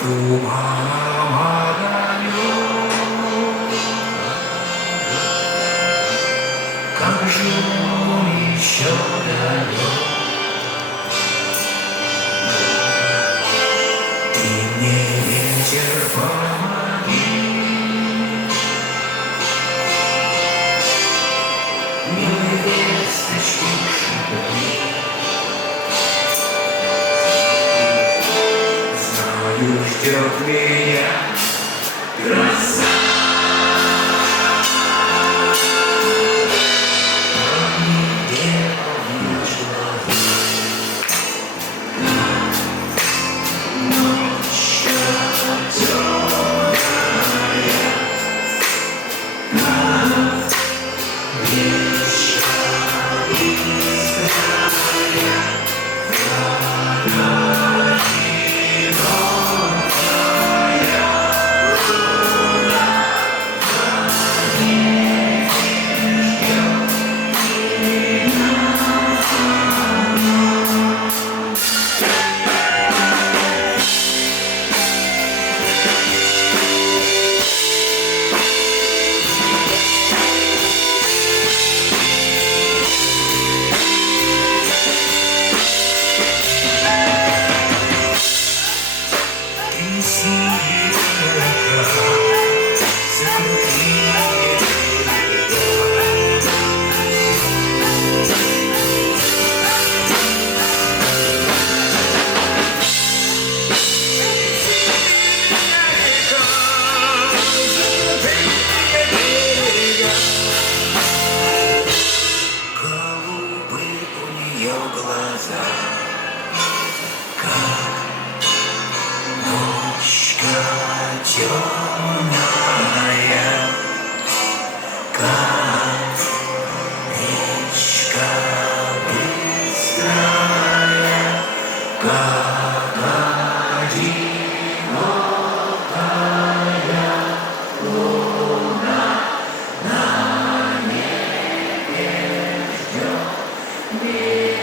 туманом огонек, как же он еще далек. Ты мне, ветер, помоги, милой весточки шепни. Знаю, ждет меня гроза, но нигде ничего. Ночь темная, как речка быстрая, глаза, как ночка темная, как речка быстрая, как одинокая луна на небе ждет меня.